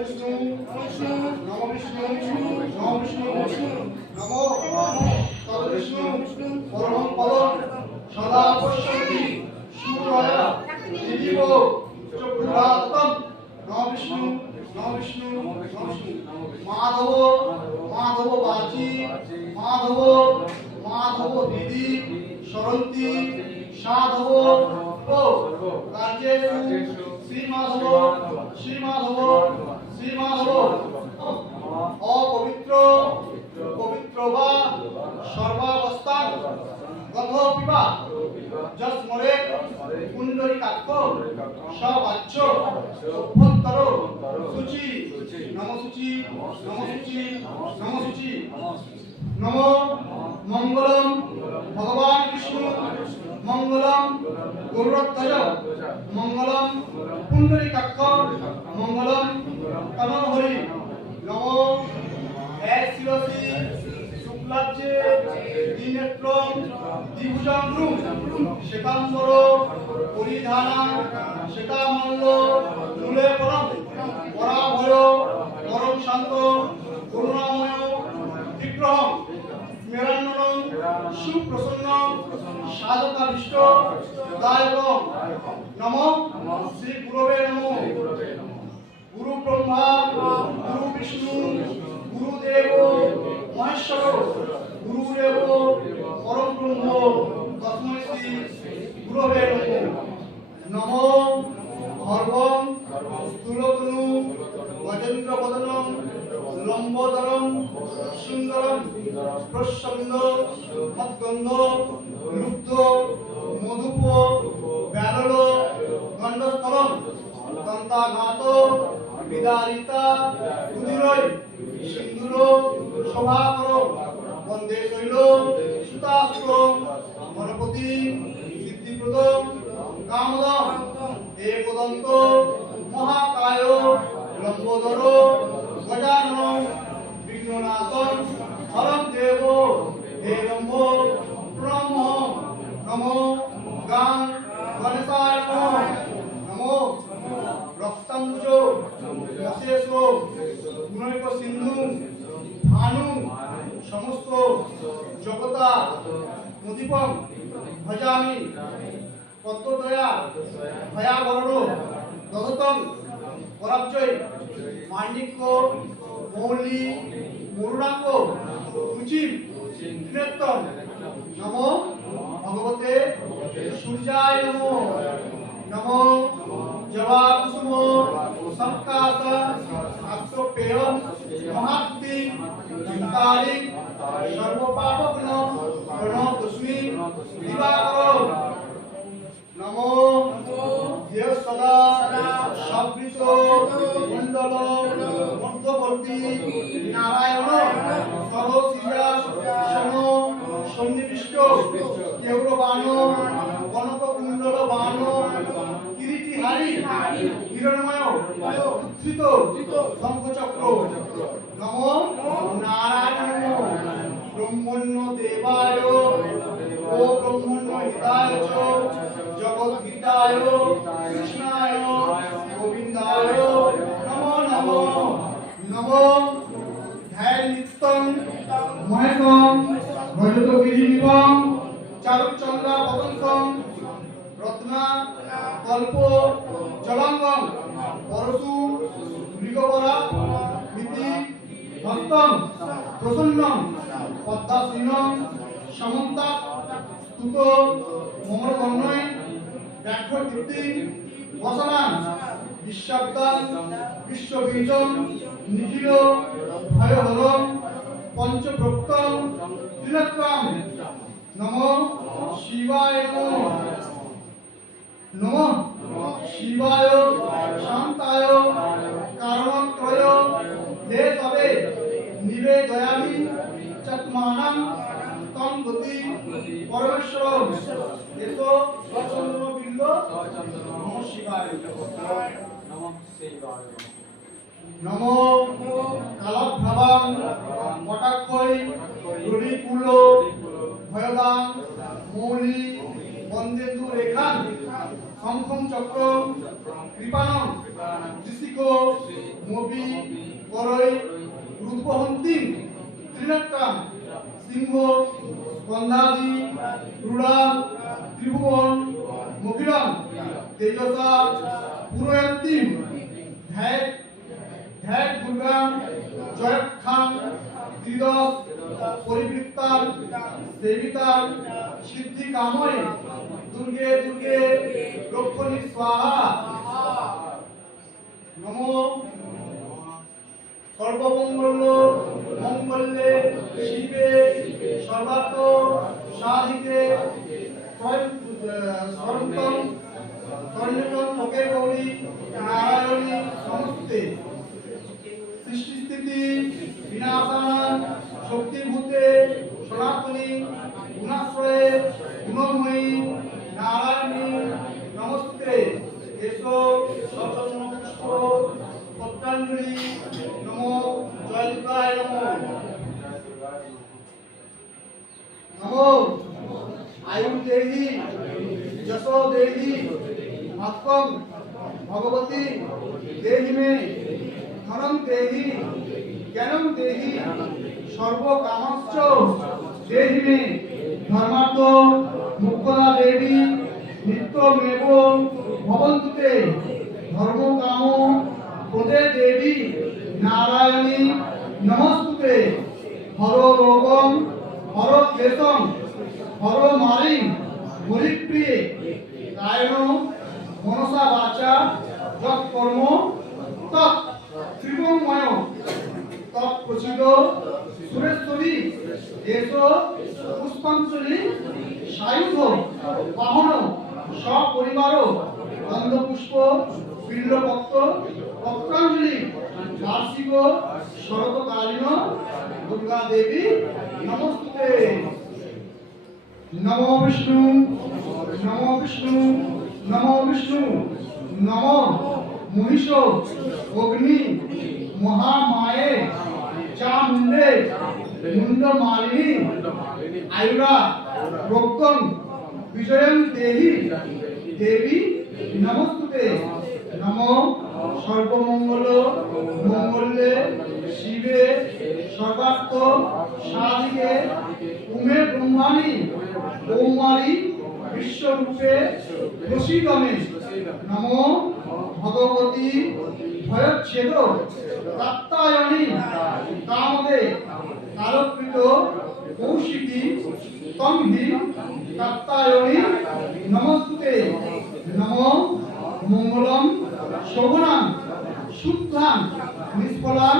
विष्णु नमो विष्णु नमो विष्णु नमो तद्विष्णु परमं पदं सदा पश्यन्ति सूर्यः दिवो चक्षुरातम् नमो विष्णु नमो विष्णु नमो विष्णु माधव माधव बाची माधव माधव दीदी शरंती साधव ओ कार्जेषु श्री माधव श्री माधव श्री माधव अपवित्र पवित्र वा सर्वावस्था गध पिबा जस्मरे कुंडली काक्को सबाच्य अभ्यंतर शुचि नमो शुचि नमो शुचि नमो शुचि नमो मंगलम भगवान विष्णु मंगलम गरुड़ध्वज मंगलम कुंडली काक्को मंगलम तनोहरि नमो ऐसिवसी शुक्लाच्चे दीनेत्रम द्विभुजांगु श्वेतांबर परिधाना श्वेतामल्ल मूले परम पराभय परम शांत करुणामय विग्रह स्मेरान्नम सुप्रसन्न साधकाभिष्ट दायक नमो श्री गुरवे नमो गुरु ब्रह्मा गुरु विष्णु गुरुदेव महेश्वर गुरुदेव परम ब्रह्म तस्मै श्री गुरवे नमो हर्वं स्थूलतनु गजेन्द्र वदनं लंबोदरं सुंदरं प्रसन्न मद्गंध लुब्ध मधुप व्यालल गंडस्थलम दंताघात विदारिता उदिरय सिंदूर शोभाकर वंदे शैल सुतास्त्र गणपति सिद्धिप्रद कामदम एकदंत महाकाय लंबोदर गजानन विघ्ननाशन हरं देव हेरंभ ब्रह्म नमो गां गणेशाय नमो रक्तांबुज मशेषो गुणैक सिंधु भानु समस्त जगता मुदीपम भजामि पद्मदया भयावरण ददतम पराजय मांडिक्य मौली मुरुडांग रुचिम त्रिनेत्रम नमो भगवते सूर्याय नमो नमो जवाकुसुम संकाश अक्षोपेय महात्ति चिंतारि सर्वपापघ्न प्रणतस्मि दिवाकर नमो ह्य सदा सवृत मंडल मध्यवर्ती नारायण सर्वसिया शनो सन्निविष्ट केवलबाण कनक कुंडल बाण किरीटिहारी हिरण्मय उत्थित शंखचक्र नमो नारायण ब्रह्मण्य देवाय ओ ब्रह्मण्य हिताय च जगद्गीताय कृष्णाय गोविंदाय नमो नमो नमो ध्यान नित्यं महेशं भजत गिरिनिवं चारुचंद्रा पतंसं रत्ना कल्प जलांगं परशु मृगवरा मिति भक्तं प्रसन्नं पद्मासीनं समन्ता स्तुत ममलकर्णय व्याघ्रकीर्ति वसनान् विश्वाब्दान् विश्वबीजं निखिल भयहरं पंचभक्तं त्रिनेत्रं नमो शिवाय नमो शिवाय शांताय कारणत्रय हे तवे निवेदयामि चत्मानं तम गति परमेश्वर एतो स्वचंद्र बिल्ल नमो शिवाय नमो कालभ्रवां कटाक्षय गरीकुल भयदां मौली वंदेन्दु रेखां शंखं चक्रं कृपाणं ऋषिको मोबी করৈ রূপবহন্তীং ত্রিনেত্রাং সিংহ স্কন্ধাদি রূঢ়াং ত্রিভুবন মুখিরাং তেজসা পুরয়ন্তীং ধ্যাত ধ্যাত দুর্গাং জয়ক্ষাং ত্রিদশ পরিবৃত্তাং সেবিতাং সিদ্ধি কাময়ে দুর্গে দুর্গে রক্ষণী স্বাহা নমো সর্বমঙ্গল মঙ্গলে শিবে সর্বার্থ সাধিকে সর্বতম স্বর্ণতম লোকে গৌরী নারায়ণী সমস্তে সৃষ্টি স্থিতি বিনাশানাং শক্তিভূতে সনাতনী গুণাশ্রয়ে গুণময়ী নারায়ণী নমস্তে এসো সচন্ন পুষ্প পত্রাঞ্জলি নমো জয় দুর্গায় নমো নমো आयु देहि यशो देहि आत्मं भगवती देहि मे धनं देहि ज्ञानं देहि सर्व कामश्च देहि मे धर्मार्थ मुक्ता देवी नित्यमेव भवन्तु ते धर्म काम प्रदे देवी नारायणी नमस्तुते हरो रोगम हरो क्लेशम हरो मारिं हरिप्रिये कायेन मनसा वाचा यत् कर्म तत् त्रिगुणमय तत् प्रसिद्ध सुरेश्वरी एषो पुष्पाञ्जलि सायुध वाहन सपरिवार गन्धपुष्प बिल्वपत्र पत्राञ्जलि वार्षिक शरदकालीन दुर्गा देवी नमस्ते नमो विष्णु नमो विष्णु नमो विष्णु नमो महिषो अग्नि महामाये चामुंडे मुंडमालिनी आयुरा रोक्तम विजयं देहि देवी नमस्तुते नमो सर्वमंगल मंगले शिवे सर्वार्थ साधिके उमे ब्रह्माणी कौमारी विश्वरूपे प्रसीदमे नमो भगवती भयच्छेद कात्यायनी कामदे कालकृत कौशिकी तम हि कात्यायनी नमस्ते नमो मंगलम शोभनां शुद्धां निष्फलां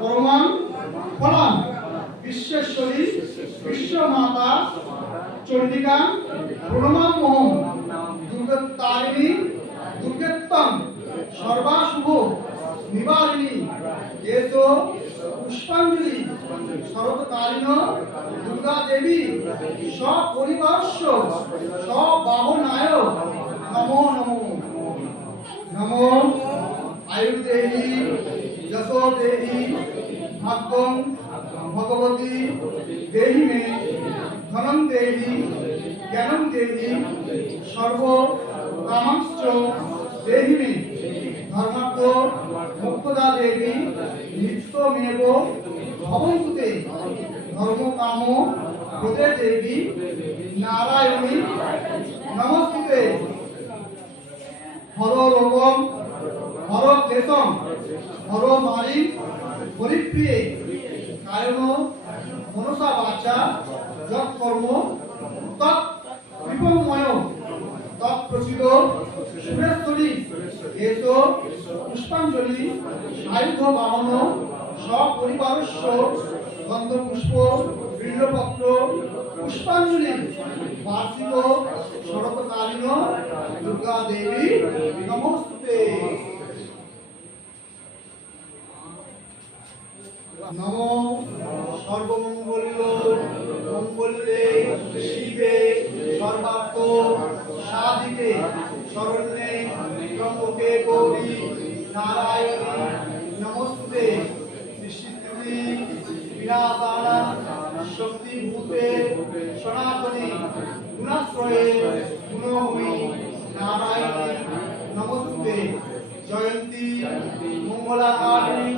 परमां फलां विश्वेश्वरी विश्वमाता चंडिका प्रणमाम्यहं दुर्गतारिणी दुर्गेत्तम सर्वाशुभ निवारिणी एषो पुष्पाञ्जलि शरदकालीन दुर्गा देवी सपरिवारस्य सबाहनाय नमो नमो नमो आयुर्देहि यशो देहि भाग्यं भगवती देहि मे धनं देहि ज्ञानं देहि सर्व कामश्च देहि मे धर्मार्थ मुक्ता देवी नित्यमेव भवन्तु ते धर्म काम प्रदे देवी नारायणी नमस्ते हरो रोगम हरो क्लेशम हरो मारिं हरिप्रिये कायेन मनसा वाचा यत् कर्म तत् त्रिगुणमय तत् प्रसिद्ध सुरेश्वरी एषो पुष्पाञ्जलि सायुध वाहन सपरिवारस्य गन्धपुष्प बिल्वपत्र पुष्पाञ्जलि वार्षिक शरदकालीन दुर्गा देवी नमस्ते नमो सर्वमंगल मंगले शिवे सर्वार्थ साधिके शरण्ये त्र्यंबके गौरी नारायणी नमस्ते सृष्टि विनाशानां शक्तिभूते सनातनी गुणाश्रये गुणमयी नारायणी नमस्ते जयंती मंगलाकारिणी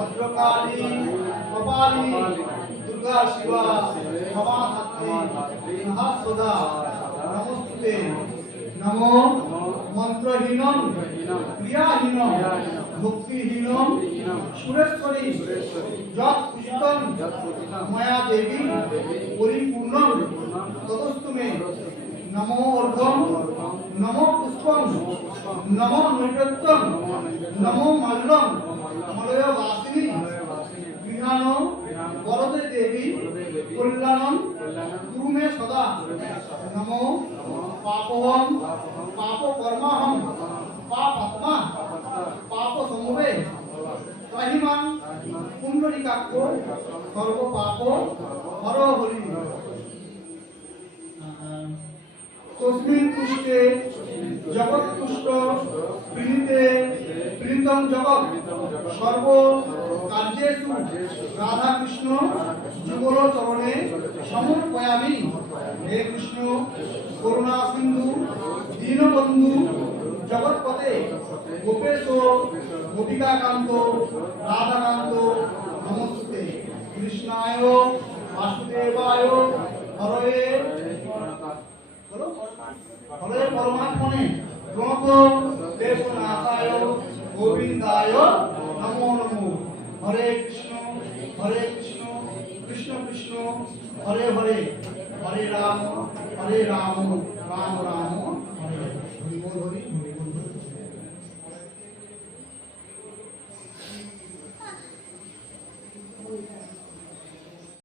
ভদ্রকালী কপালী দুর্গা শিবা ক্ষমা ধাত্রী সদা নমস্তুতে। নমো মন্ত্রহীনম ক্রিয়াহীনম ভক্তিহীনম সুরেশ্বরী যৎ পুষ্পম ময়া দেবী পরিপূর্ণম তদস্তু মে। নমো অর্ঘ্যম নমো পুষ্পম নমো নৈবেদ্যম নমো মাল্যম মলয় বাসিনী গৃহাণ বরদে দেবী কল্যাণম কুরু মে সদা। নমো পাপহম পাপকর্মাহম পাপাত্মা পাপসমুবে ত্রাহিমাং পুণ্ডরীকাক্ষ সর্বপাপ হর হরি। তস্মিন পুষ্টে জগৎ পুষ্ট প্রীণিতে প্রীণিতং জগৎ সর্ব কার্যেষু রাধা কৃষ্ণ যুগল চরণে সমর্পয়ামি। হে কৃষ্ণ করুণা সিন্ধু দীনবন্ধু জগৎপতে গোপেশ গোপিকাকান্ত রাধাকান্ত নমস্তে। কৃষ্ণায় বাসুদেবায় হরয়ে হরে পরমাত্মনে প্রণত দেশনাথায় গোবিন্দায় নমো নমো। হরে কৃষ্ণ কৃষ্ণ কৃষ্ণ হরে হরে হরে রাম রাম রাম হরে হরি বল হরি।